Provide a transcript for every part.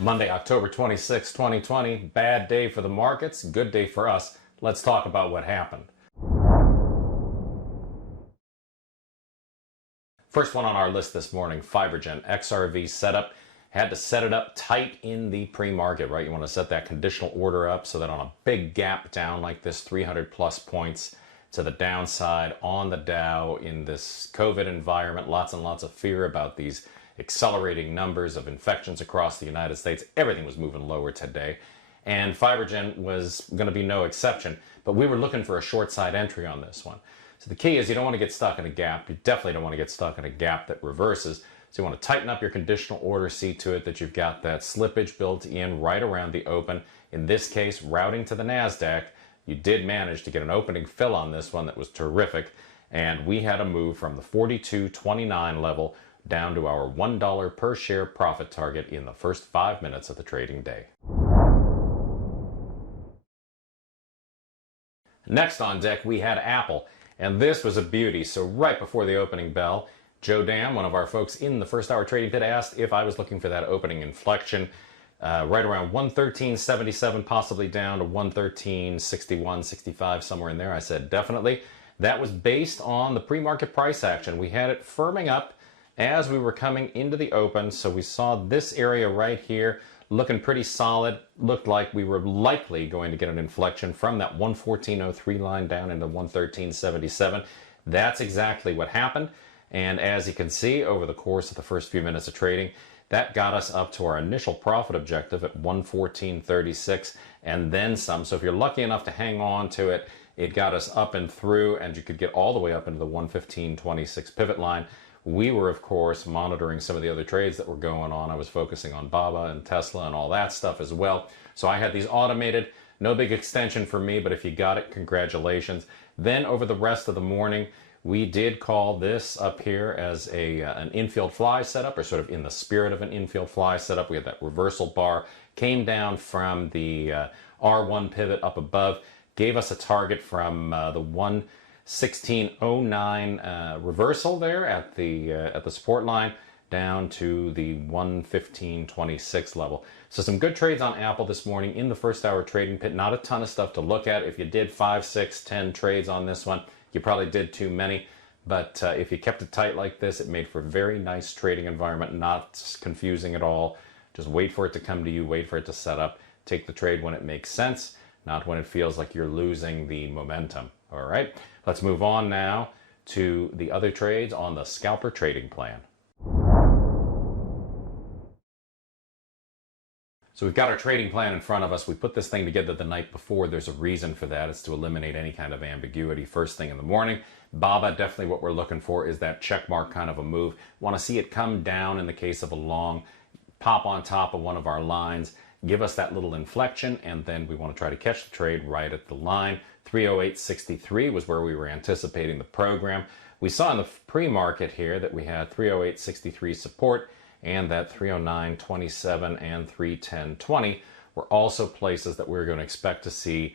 Monday, October 26, 2020. Bad day for the markets, good day for us. Let's talk about what happened. First one on our list this morning, FibroGen, XRV setup. Had to set it up tight in the pre-market, right? You want to set that conditional order up so that on a big gap down like this, 300 plus points to the downside on the Dow in this COVID environment, lots and lots of fear about these accelerating numbers of infections across the United States. Everything was moving lower today, and FibroGen was going to be no exception, but we were looking for a short side entry on this one. So the key is you don't want to get stuck in a gap. You definitely don't want to get stuck in a gap that reverses. So you want to tighten up your conditional order, see to it that you've got that slippage built in right around the open. In this case, routing to the NASDAQ, you did manage to get an opening fill on this one that was terrific, and we had a move from the 42.29 level down to our $1 per share profit target in the first 5 minutes of the trading day. Next on deck, we had Apple, and this was a beauty. So right before the opening bell, Joe Dam, one of our folks in the first hour trading pit, asked if I was looking for that opening inflection right around 113.77, possibly down to 113.61, 65, somewhere in there. I said definitely. That was based on the pre-market price action. We had it firming up as we were coming into the open, so we saw this area right here looking pretty solid. Looked like we were likely going to get an inflection from that 114.03 line down into 113.77. That's exactly what happened, and as you can see over the course of the first few minutes of trading, that got us up to our initial profit objective at 114.36 and then some. So if you're lucky enough to hang on to it, it got us up and through, and you could get all the way up into the 115.26 pivot line. We were, of course, monitoring some of the other trades that were going on. I was focusing on Baba and Tesla and all that stuff as well. So I had these automated, no big extension for me, but if you got it, congratulations. Then over the rest of the morning, we did call this up here as an infield fly setup, or sort of in the spirit of an infield fly setup. We had that reversal bar, came down from the R1 pivot up above, gave us a target from the 116.09 reversal there at the support line down to the 115.26 level. So some good trades on Apple this morning in the first hour trading pit. Not a ton of stuff to look at. If you did 5, 6, 10 trades on this one, you probably did too many. But if you kept it tight like this, it made for a very nice trading environment, not confusing at all. Just wait for it to come to you, wait for it to set up. Take the trade when it makes sense, not when it feels like you're losing the momentum. All right, let's move on now to the other trades on the scalper trading plan. So we've got our trading plan in front of us. We put this thing together the night before. There's a reason for that. It's to eliminate any kind of ambiguity first thing in the morning. Baba, definitely what we're looking for is that check mark kind of a move. Want to see it come down in the case of a long, pop on top of one of our lines, give us that little inflection, and then we want to try to catch the trade right at the line. 308.63 was where we were anticipating the program. We saw in the pre-market here that we had 308.63 support, and that 309.27 and 310.20 were also places that we were going to expect to see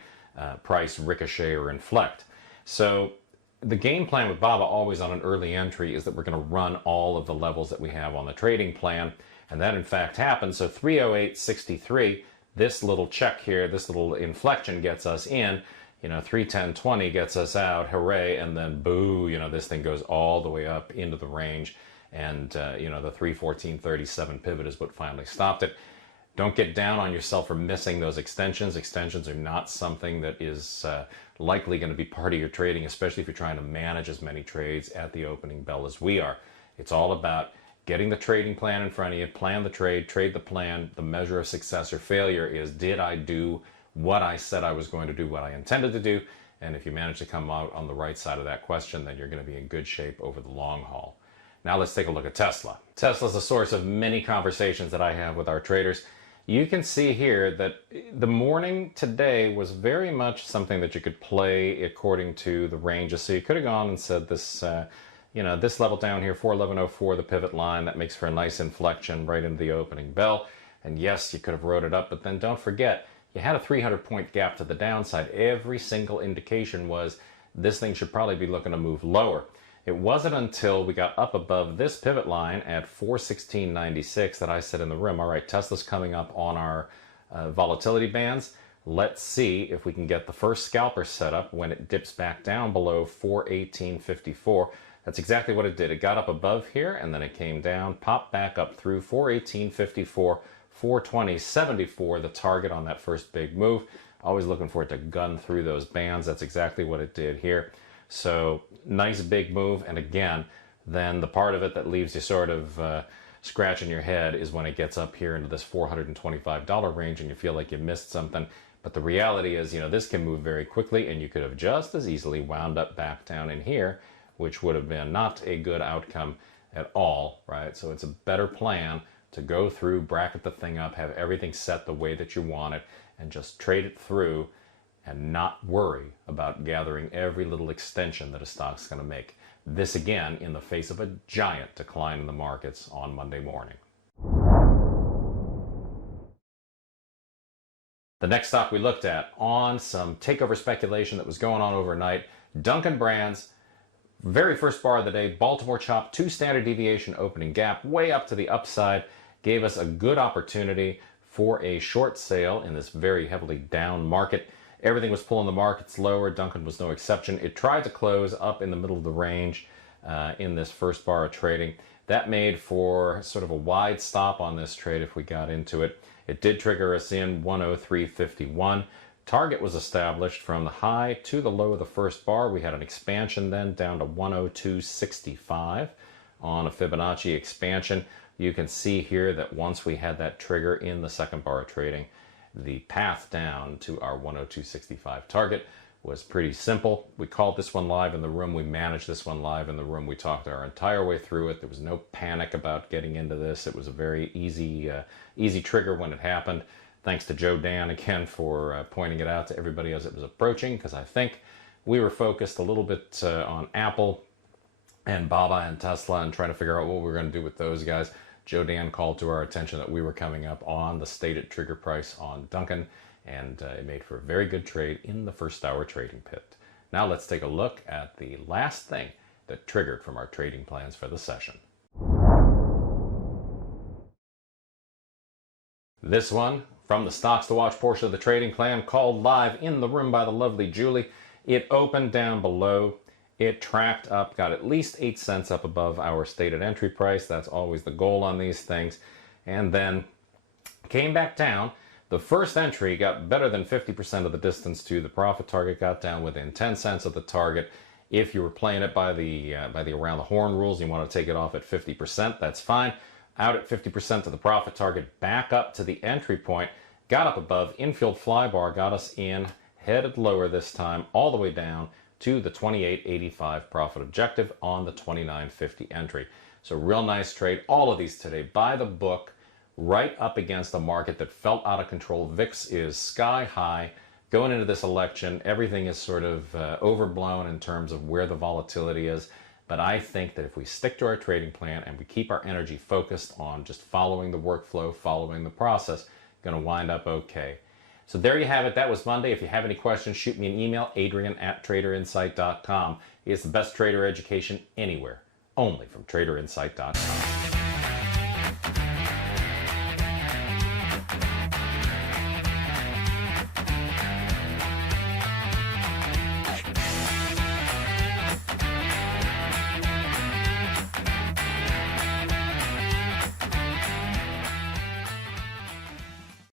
price ricochet or inflect. So the game plan with Baba, always on an early entry, is that we're going to run all of the levels that we have on the trading plan, and that in fact happened. So 308.63, this little check here, this little inflection gets us in, 310.20 gets us out, hooray, and then boo, this thing goes all the way up into the range, and the 314.37 pivot is what finally stopped it. Don't get down on yourself for missing those extensions. Extensions are not something that is likely going to be part of your trading, especially if you're trying to manage as many trades at the opening bell as we are. It's all about getting the trading plan in front of you, plan the trade the plan. The measure of success or failure is, did I do what I said I was going to do, what I intended to do? And if you manage to come out on the right side of that question, then you're going to be in good shape over the long haul. Now let's take a look at Tesla. Tesla's a source of many conversations that I have with our traders. You can see here that the morning today was very much something that you could play according to the ranges. So you could have gone and said this, this level down here, 411.04, the pivot line, that makes for a nice inflection right into the opening bell. And yes, you could have wrote it up, but then don't forget, you had a 300-point gap to the downside. Every single indication was this thing should probably be looking to move lower. It wasn't until we got up above this pivot line at 416.96 that I said in the room, all right, Tesla's coming up on our volatility bands. Let's see if we can get the first scalper set up when it dips back down below 418.54. That's exactly what it did. It got up above here and then it came down, popped back up through 418.54, 420.74, the target on that first big move. Always looking for it to gun through those bands. That's exactly what it did here. So nice big move. And again, then the part of it that leaves you sort of scratching your head is when it gets up here into this $425 range and you feel like you missed something. But the reality is, this can move very quickly and you could have just as easily wound up back down in here, which would have been not a good outcome at all, right? So it's a better plan to go through, bracket the thing up, have everything set the way that you want it, and just trade it through and not worry about gathering every little extension that a stock's going to make. This again in the face of a giant decline in the markets on Monday morning. The next stock we looked at on some takeover speculation that was going on overnight, Dunkin' Brands, very first bar of the day, Baltimore chop, 2 standard deviation opening gap, way up to the upside, gave us a good opportunity for a short sale in this very heavily down market. Everything was pulling the markets lower. Dunkin' was no exception. It tried to close up in the middle of the range in this first bar of trading. That made for sort of a wide stop on this trade if we got into it. It did trigger us in 103.51. Target was established from the high to the low of the first bar. We had an expansion then down to 102.65 on a Fibonacci expansion. You can see here that once we had that trigger in the second bar of trading, the path down to our 102.65 target was pretty simple. We called this one live in the room. We managed this one live in the room. We talked our entire way through it. There was no panic about getting into this. It was a very easy trigger when it happened. Thanks to Joe Dan again for pointing it out to everybody as it was approaching, because I think we were focused a little bit on Apple and Baba and Tesla and trying to figure out what we were going to do with those guys. Joe Dan called to our attention that we were coming up on the stated trigger price on Dunkin', and it made for a very good trade in the first hour trading pit. Now let's take a look at the last thing that triggered from our trading plans for the session. This one from the stocks to watch portion of the trading plan, called live in the room by the lovely Julie. It opened down below. It tracked up, got at least 8 cents up above our stated entry price. That's always the goal on these things. And then came back down. The first entry got better than 50% of the distance to the profit target, got down within 10 cents of the target. If you were playing it by the around the horn rules, you want to take it off at 50%, that's fine. Out at 50% to the profit target, back up to the entry point, got up above, infield fly bar, got us in, headed lower this time, all the way down to the 28.85 profit objective on the 29.50 entry. So real nice trade. All of these today by the book, right up against a market that felt out of control. VIX is sky high. Going into this election, everything is sort of overblown in terms of where the volatility is. But I think that if we stick to our trading plan and we keep our energy focused on just following the workflow, following the process, going to wind up okay. So there you have it. That was Monday. If you have any questions, shoot me an email, adrian@traderinsight.com. It's the best trader education anywhere, only from traderinsight.com.